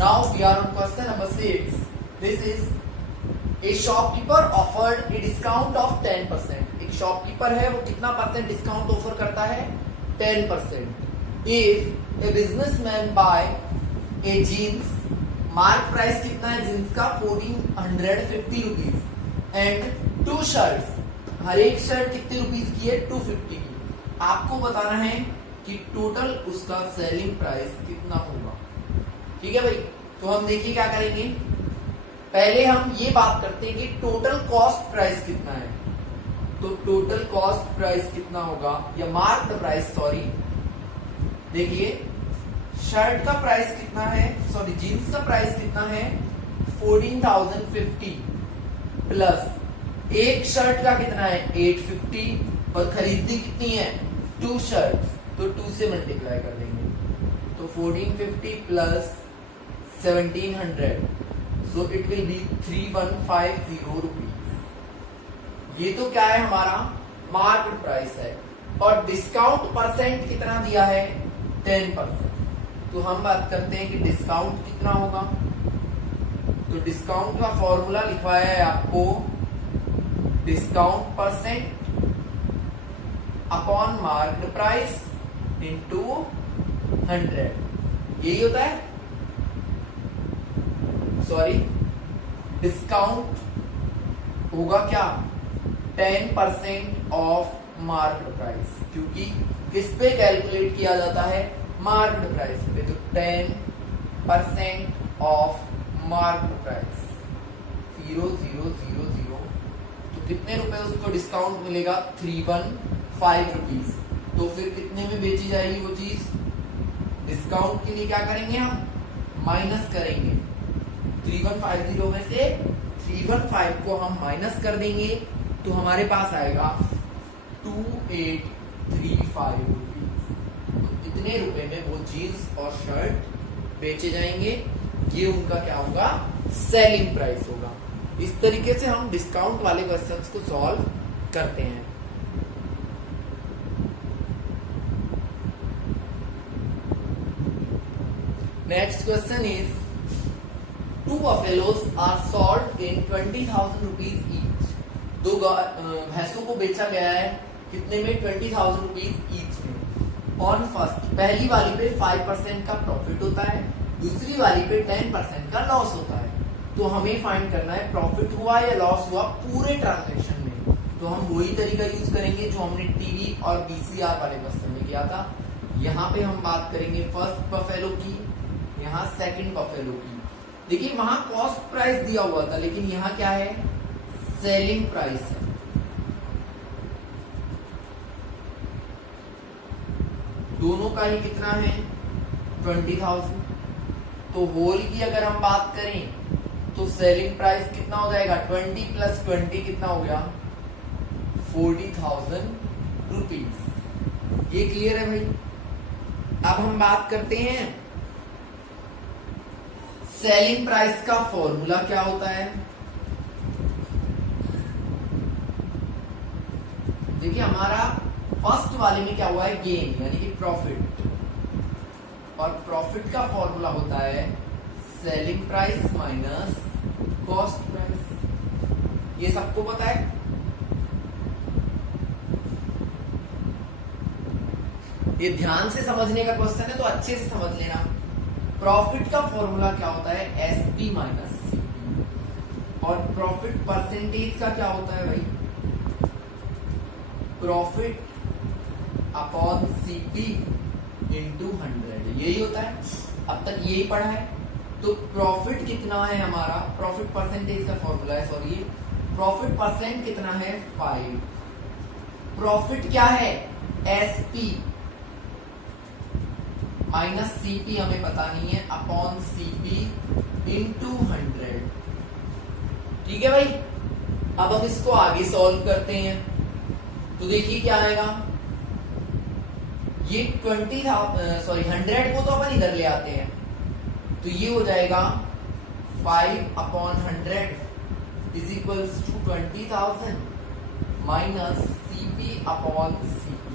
Now we are on question number 6. This is a shopkeeper offered a discount of 10%. एक shopkeeper है, वो कितना percent discount offer करता है? 10%. If a businessman buy a jeans, mark price कितना है jeans का? 1450 रुपीज एंड 2 शर्ट्स, हर एक शर्ट कितने रुपीज की है? 250 की. आपको बताना है कि टोटल उसका सेलिंग प्राइस कितना होगा. ठीक है भाई, तो हम देखिए क्या करेंगे. पहले हम ये बात करते हैं कि टोटल कॉस्ट प्राइस कितना है. तो टोटल कॉस्ट प्राइस कितना होगा, या मार्क्ड प्राइस, सॉरी. देखिए शर्ट का प्राइस कितना है, सॉरी जीन्स का प्राइस कितना है? 14,050 प्लस एक शर्ट का कितना है? 850 और खरीदनी कितनी है? 2 शर्ट, तो 2 से मल्टीप्लाई कर देंगे. तो 1450 plus 1700, so it will be 3150 rupees. ये तो क्या है? हमारा मार्केट प्राइस है. और डिस्काउंट परसेंट कितना दिया है? 10%. तो हम बात करते हैं कि डिस्काउंट कितना होगा. तो डिस्काउंट का फॉर्मूला लिखवाया है आपको, discount percent upon marked price into 100. यही होता है. सॉरी, डिस्काउंट होगा क्या? 10% ऑफ मार्क्ड प्राइस, क्योंकि किस पे कैलकुलेट किया जाता है? मार्क्ड प्राइस पे. तो 10% ऑफ मार्क्ड प्राइस 0000. तो कितने रुपए उसको डिस्काउंट मिलेगा? 315 रुपीज. तो फिर कितने में बेची जाएगी वो चीज? डिस्काउंट के लिए क्या करेंगे हम? माइनस करेंगे. 3150 में से 315 को हम माइनस कर देंगे, तो हमारे पास आएगा 2835 रुपीज. तो इतने रुपए में वो जीन्स और शर्ट बेचे जाएंगे. ये उनका क्या होगा? सेलिंग प्राइस होगा. इस तरीके से हम डिस्काउंट वाले क्वेश्चंस को सॉल्व करते हैं. Next question is, 2 buffaloes are sold in 20,000 rupees each. 2 भैंसों को बेचा गया है कितने में? 20,000 रुपीज ईच में. ऑन फर्स्ट, पहली वाली पे 5% का प्रॉफिट होता है, दूसरी वाली पे 10% का लॉस होता है. तो हमें फाइंड करना है प्रॉफिट हुआ या लॉस हुआ पूरे ट्रांजैक्शन में. तो हम वही तरीका यूज करेंगे जो हमने टीवी और बीसीआर वाले क्वेश्चन में किया था. यहाँ पे हम बात करेंगे फर्स्ट बफेलो की, यहाँ सेकंड बफेलो की. देखिए वहां कॉस्ट प्राइस दिया हुआ था, लेकिन यहाँ क्या है? सेलिंग प्राइस है. दोनों का ही कितना है? 20,000. तो होल की अगर हम बात करें तो सेलिंग प्राइस कितना हो जाएगा? 20 प्लस 20 कितना हो गया? 40,000 रुपीज. ये क्लियर है भाई? अब हम बात करते हैं सेलिंग प्राइस का फॉर्मूला क्या होता है. देखिए हमारा फर्स्ट वाले में क्या हुआ है? गेन, यानी कि प्रॉफिट. और प्रॉफिट का फॉर्मूला होता है selling price minus cost price. ये सबको पता है. ये ध्यान से समझने का क्वेश्चन है, तो अच्छे से समझ लेना. प्रॉफिट का फॉर्मूला क्या होता है? SP minus CP. और प्रॉफिट परसेंटेज का क्या होता है भाई? Profit upon CP into 100. यही होता है. अब तक यही पढ़ा है. तो प्रॉफिट कितना है हमारा? प्रॉफिट परसेंटेज का फॉर्मूला है, सॉरी, प्रॉफिट परसेंट कितना है? 5. प्रॉफिट क्या है? एसपी माइनस सीपी हमें पता नहीं है, अपॉन सीपी इंटू 100. ठीक है भाई. अब हम इसको आगे सॉल्व करते हैं. तो देखिए क्या आएगा. ये 100 को तो अपन इधर ले आते हैं, तो ये हो जाएगा 5/100 is equals to 20,000 minus CP upon CP.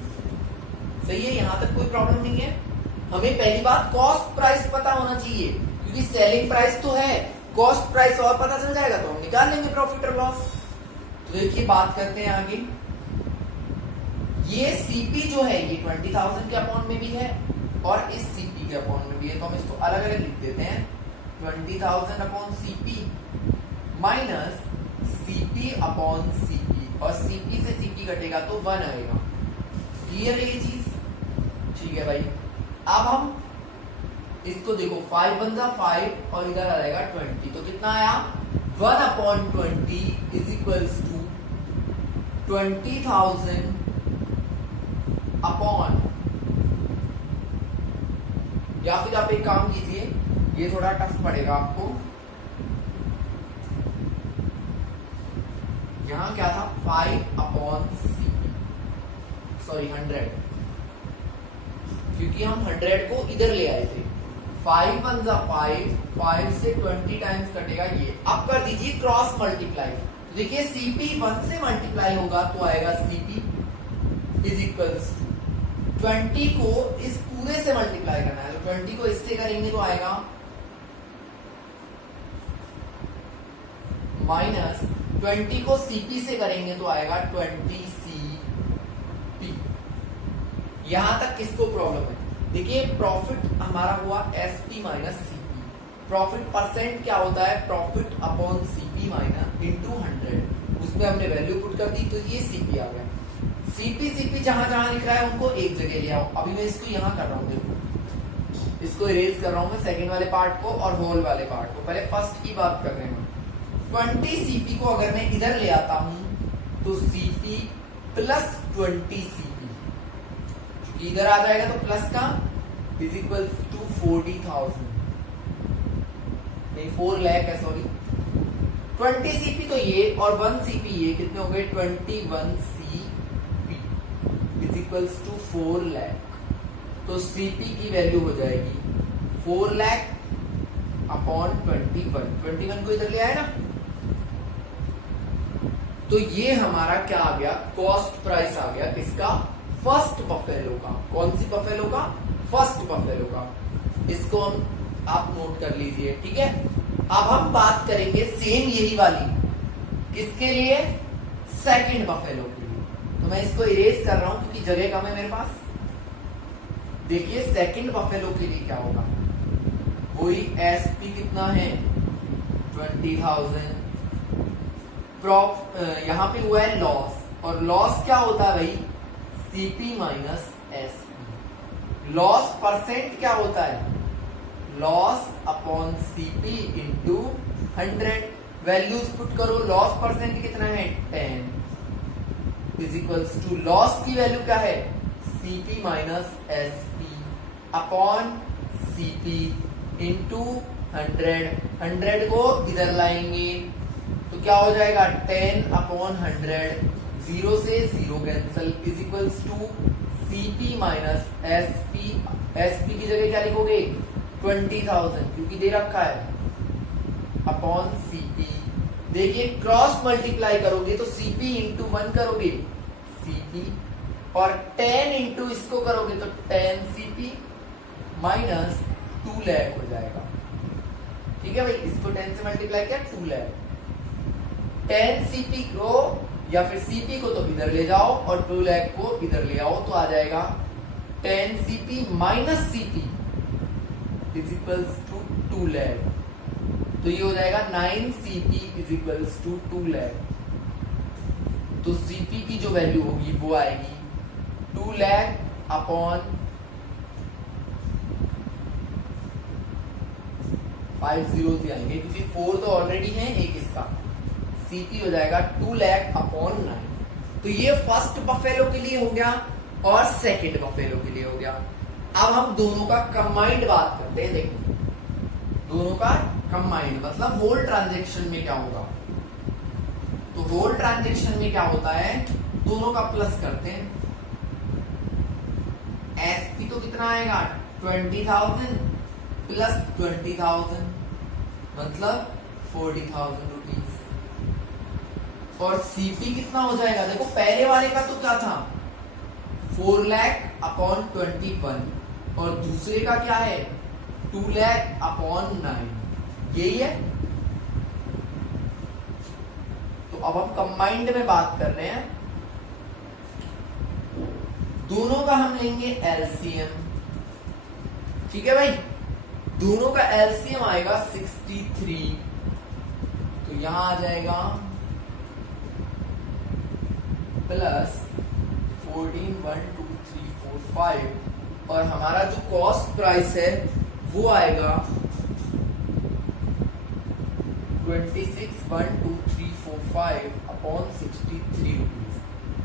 सही है? यहां तक कोई प्रॉब्लम नहीं है. हमें पहली बात कॉस्ट प्राइस पता होना चाहिए, क्योंकि क्योंकि सेलिंग प्राइस तो है, कॉस्ट प्राइस और पता चल जाएगा तो हम निकाल लेंगे प्रॉफिट और लॉस। तो देखिए बात करते हैं आगे। ये सीपी जो है ये 20,000 के अपॉन में भी है और इस सीपी के अपॉन में भी है, तो हम इसको अलग अलग लिख देते हैं। 20,000 upon CP minus CP upon CP, और सीपी से सीपी घटेगा तो 1 आएगा। क्लियर है ये चीज? ठीक है भाई। अब हम इसको देखो 5 1 जा 5 और इधर आ जाएगा 20, तो कितना आया 1 upon 20 is equals to 20,000 upon, या फिर आप एक काम कीजिए, ये थोड़ा टफ पड़ेगा आपको। यहां क्या था 5 अपॉन सीपी, सॉरी 100, क्योंकि हम 100 को इधर ले आए थे। 5 1 जा 5, 5 से 20 टाइम्स कटेगा ये। अब कर दीजिए क्रॉस मल्टीप्लाई, तो देखिए सीपी 1 से मल्टीप्लाई होगा तो आएगा सीपी इज इक्वल्स 20 को इस पूरे से मल्टीप्लाई करना है, तो 20 को इससे करेंगे तो आएगा माइनस 20 को सीपी से करेंगे तो आएगा 20 सीपी। यहां तक किसको प्रॉब्लम है? देखिए प्रॉफिट हमारा हुआ SP minus CP. Profit percent क्या होता है? Profit upon CP minus into 100, उसमें हमने वैल्यू पुट कर दी तो ये सीपी आ गया। सीपी सीपी जहां जहां लिख रहा है उनको एक जगह ले आओ। अभी मैं इसको यहां कर रहा हूं, देखो इसको इरेज कर रहा हूं मैं सेकंड वाले पार्ट को और होल वाले पार्ट को। पहले फर्स्ट की बात कर रहे हैं। 20 सीपी को अगर मैं इधर ले आता हूं तो सीपी प्लस 20 सीपी, इधर आ जाएगा तो प्लस का इज इक्वल टू 40,000, नहीं 4 लाख है, सॉरी 20 सीपी तो ये और 1 सीपी ये, कितने हो गए 21 CP is equals to 4 lakh. तो सीपी की वैल्यू हो जाएगी 4 लाख अपॉन 21 को इधर ले आए ना, तो ये हमारा क्या आ गया? कॉस्ट प्राइस आ गया किसका? फर्स्ट बफेलो का। कौन सी बफेलो का? फर्स्ट बफेलो का। इसको हम आप नोट कर लीजिए, ठीक है। अब हम बात करेंगे सेम यही वाली किसके लिए? सेकंड बफेलो के लिए। तो मैं इसको इरेज कर रहा हूं क्योंकि जगह कम है मेरे पास। देखिए सेकंड बफेलो के लिए क्या होगा, वही एसपी कितना है 20,000, यहां पे हुआ है लॉस, और लॉस क्या होता है भाई? CP minus SP. Loss percent क्या होता है? Loss upon CP into 100। Values put करो, लॉस परसेंट कितना है 10 इज इक्वल्स टू लॉस की वैल्यू क्या है? CP minus SP upon CP into 100 को इधर लाएंगे तो क्या हो जाएगा 10 अपॉन 100, 0 से 0 cancel is equals to CP minus SP. SP की जगह क्या लिखोगे 20,000 क्योंकि दे रखा है, अपॉन सीपी। देखिए क्रॉस मल्टीप्लाई करोगे तो सीपी इंटू 1 करोगे सीपी, और 10 इंटू इसको करोगे तो 10 सीपी माइनस 2 लाख हो जाएगा। ठीक है भाई, इसको 10 से मल्टीप्लाई किया 2 लाख। 10 सीपी को या फिर सीपी को तो इधर ले जाओ और 2 लाख को इधर ले आओ तो आ जाएगा 10 CP minus CP is equals to 2 lakh. तो ये हो जाएगा 9 CP is equals to 2 lakh. तो सीपी की जो वैल्यू होगी वो आएगी 2 लाख अपॉन 5 zeros आएंगे क्योंकि 4 तो ऑलरेडी है एक इसका। सीपी हो जाएगा 2 लाख अपॉन 9। तो ये फर्स्ट बफेलो के लिए हो गया और सेकंड बफेलो के लिए हो गया। अब हम दोनों का कंबाइंड बात करते हैं। देखो दोनों का कंबाइंड मतलब होल ट्रांजैक्शन में क्या होगा। तो होल ट्रांजैक्शन में क्या होता है, दोनों का प्लस करते हैं। एसपी तो कितना आएगा 20,000 प्लस 20,000 मतलब 40,000 रुपीज, और सीपी कितना हो जाएगा। देखो पहले वाले का तो क्या था 4 लाख अपॉन 21 और दूसरे का क्या है 2 लाख अपॉन 9, यही है। तो अब हम कंबाइंड में बात कर रहे हैं, दोनों का हम लेंगे एलसीएम, ठीक है भाई। दोनों का एलसीएम आएगा 63, तो यहां आ जाएगा प्लस 14 1 2 3 4 5, और हमारा जो कॉस्ट प्राइस है वो आएगा 26 1 2 3 4 5 अपॉन 63 रुपीज।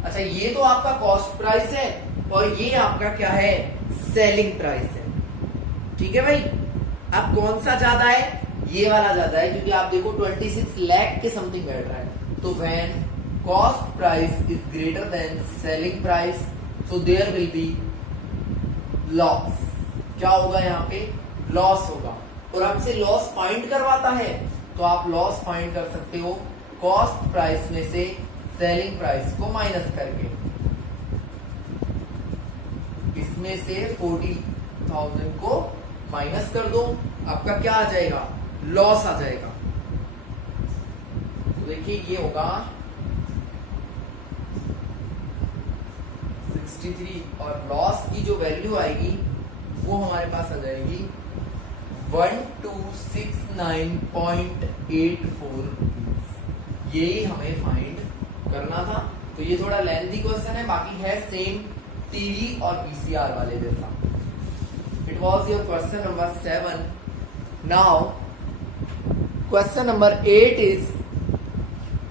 अच्छा, ये तो आपका कॉस्ट प्राइस है और ये आपका क्या है, सेलिंग प्राइस है, ठीक है भाई। अब कौन सा ज्यादा है, ये वाला ज्यादा है, क्योंकि आप देखो 26 लाख के समथिंग बैठ रहा है। तो when cost price is greater than selling price, so there will be loss. क्या होगा यहाँ पे, लॉस होगा। और आपसे लॉस फाइंड करवाता है तो आप लॉस फाइंड कर सकते हो कॉस्ट प्राइस में से सेलिंग प्राइस को माइनस करके। इसमें से 40,000 को माइनस कर दो, आपका क्या आ जाएगा, लॉस आ जाएगा। तो देखिए ये होगा 63, और लॉस की जो वैल्यू आएगी वो हमारे पास आ जाएगी 1269.84 रुपीज। यही हमें फाइंड करना था। तो ये थोड़ा लेंथी क्वेश्चन है, बाकी है सेम टीवी और पीसीआर वाले जैसा। It was your question number 7। Now question number 8 is,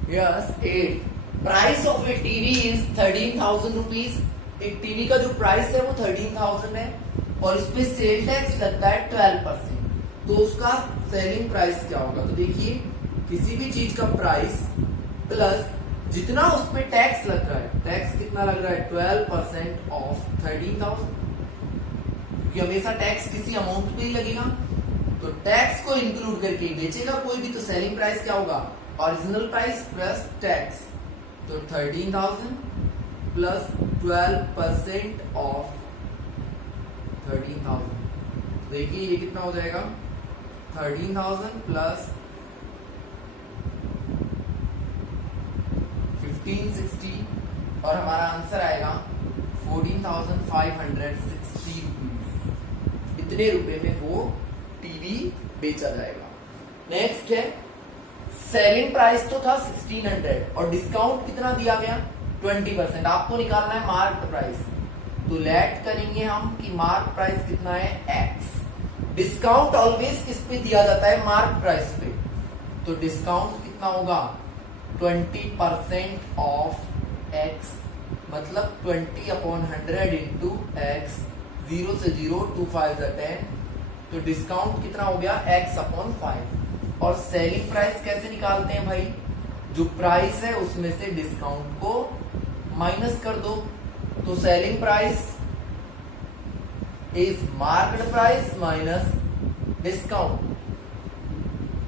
yes 8, price of A TV is 13,000 rupees. एक टीवी का जो प्राइस है वो 13,000 है, और इस पे सेल टैक्स लगता है 12%। तो उसका सेलिंग प्राइस क्या होगा, तो देखिए किसी भी चीज का प्राइस प्लस जितना उस पे टैक्स लग रहा है, टैक्स कितना लग रहा है, 12% ऑफ 13,000, क्योंकि हमेशा टैक्स किसी अमाउंट पे ही लगेगा। तो टैक्स को इंक्लूड करके बेचेगा कोई भी, तो सेलिंग प्राइस क्या होगा, ओरिजिनल प्राइस प्लस टैक्स। तो 13,000 प्लस 12% ऑफ 13,000, देखिए ये कितना हो जाएगा, 13,000 प्लस 1560, और हमारा आंसर आएगा 14,560 रुपीज। इतने रुपए में वो टीवी बेचा जाएगा। नेक्स्ट है, सेलिंग प्राइस तो था 1600 और डिस्काउंट कितना दिया गया, 20%। आपको निकालना है मार्क प्राइस, तो लेट करेंगे हम कि मार्क प्राइस कितना है, x। डिस्काउंट ऑलवेज किस पे दिया जाता है, मार्क प्राइस पे। तो डिस्काउंट कितना होगा, 20% ऑफ x, मतलब 20/100 इंटू x, 0 से 0, 2 5 10। तो डिस्काउंट कितना हो गया, x/5। और सेलिंग प्राइस कैसे निकालते हैं भाई, जो प्राइस है उसमें से डिस्काउंट को माइनस कर दो। तो selling price is market price minus discount.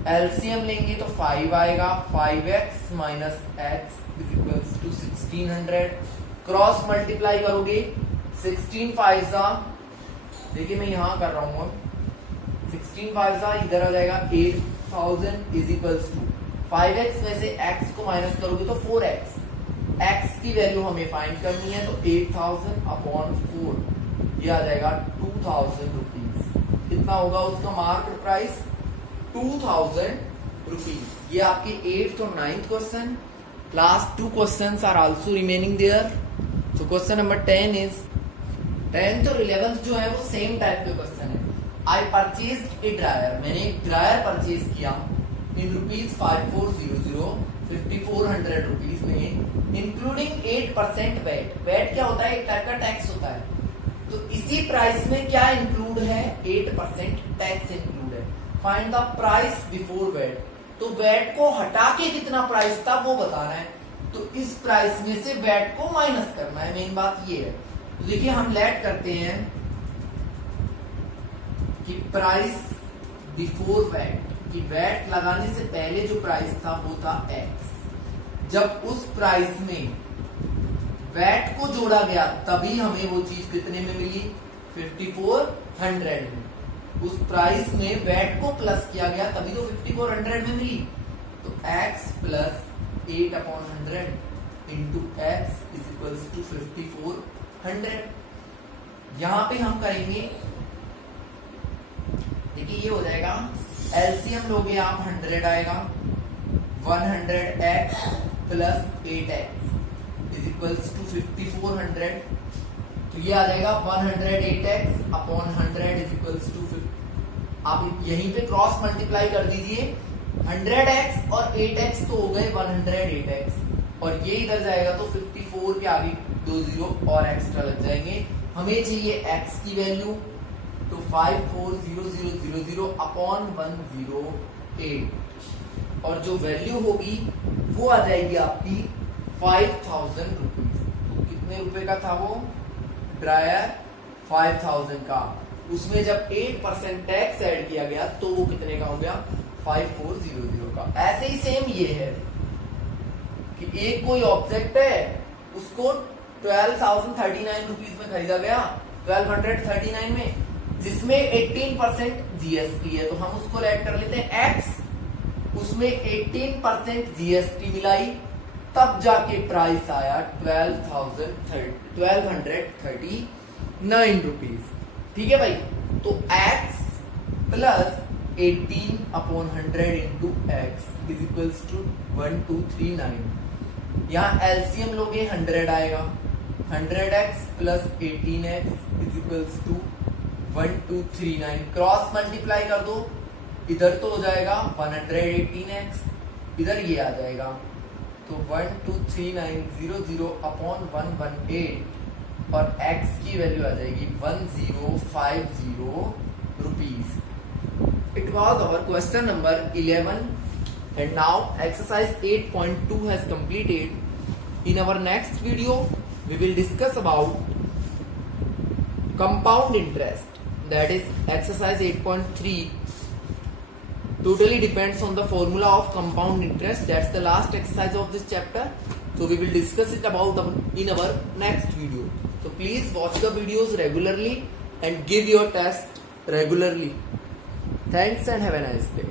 LCM लेंगे तो 5 आएगा, 5x minus x is equals to 1600। Cross multiply करोगे, 16 5 देखिए मैं यहां कर रहा हूं, 16 5 इधर आ जाएगा 8,000 इज इक्वल्स टू 5x में से x को माइनस करोगे तो 4x। x की वैल्यू हमें फाइंड करनी है, तो 8,000/4 ये आ जाएगा 2,000 रुपीज। कितना होगा उसका मार्केट प्राइस, 2,000 रुपीज। ये आपके 8th और 9th question. Last 2 questions are also remaining there. So question number 10 is, 10th और 11th जो है वो सेम टाइप के क्वेश्चन है। आई परचेज्ड ए ड्रायर, मैंने एक ड्रायर परचेज किया इन रुपीज 5400, 5400 रुपीज में, इंक्लूडिंग 8% वैट। वैट क्या होता है, एक टाइप का टैक्स होता है। तो इसी प्राइस में क्या इंक्लूड है, 8% टैक्स इंक्लूड है। Find the price before VAT. तो वैट को हटा के कितना प्राइस था वो बताना है। तो इस प्राइस में से वैट को माइनस करना है, मेन बात ये है। तो देखिए हम लेट करते हैं कि प्राइस बिफोर वैट, कि वैट लगाने से पहले जो प्राइस था वो था x। जब उस प्राइस में वैट को जोड़ा गया तभी हमें वो चीज कितने में मिली, 5400 में। उस प्राइस में वैट को प्लस किया गया तभी तो 5400 में मिली। तो x plus 8/100 into x is equals to 5400। यहां पे हम करेंगे, देखिए ये हो जाएगा, एलसीएम लोगे आप 100 आएगा, 100x plus 8x is equals to 5400। तो ये आ जाएगा 108x upon 100 is equals to, आप यहीं पे क्रॉस मल्टीप्लाई कर दीजिए, 100x और 8x तो हो गए 108x, और ये इधर जाएगा तो 54 के आगे 2 जीरो और एक्स्ट्रा लग जाएंगे। हमें चाहिए x की वैल्यू, तो 540000 अपॉन 108, और जो वैल्यू होगी वो आ जाएगी आपकी 5000 रुपीज। तो कितने रुपए का था वो ड्रायर? 5000 का। उसमें जब 8% टैक्स ऐड किया गया तो वो कितने का हो गया? 5400 का। ऐसे ही सेम ये है कि एक कोई ऑब्जेक्ट है, उसको 12,039 रुपीज में खरीदा गया, 1239 में, जिसमें 18% जीएसटी है, तो हम उसको ऐड कर लेते हैं x, उसमें 18% जीएसटी मिलाई, तब जाके प्राइस आया 1239 रुपीज। ठीक है भाई, तो x plus 18/100 into x is equals to 1239। यहाँ एलसीएम लोगे 100 आएगा, 100x plus 18x is equals to 1239। Cross multiply कर दो, इधर तो हो जाएगा 118x, इधर ये आ जाएगा, तो 123900 अपॉन 118, और x की वैल्यू आ जाएगी 1050 rupees. It was our question number 11, and now exercise 8.2 has completed. In our next video, we will discuss about compound interest, that is exercise 8.3. Totally depends on the formula of compound interest. That's the last exercise of this chapter. So we will discuss it about in our next video. So please watch the videos regularly and give your test regularly. Thanks and have a nice day.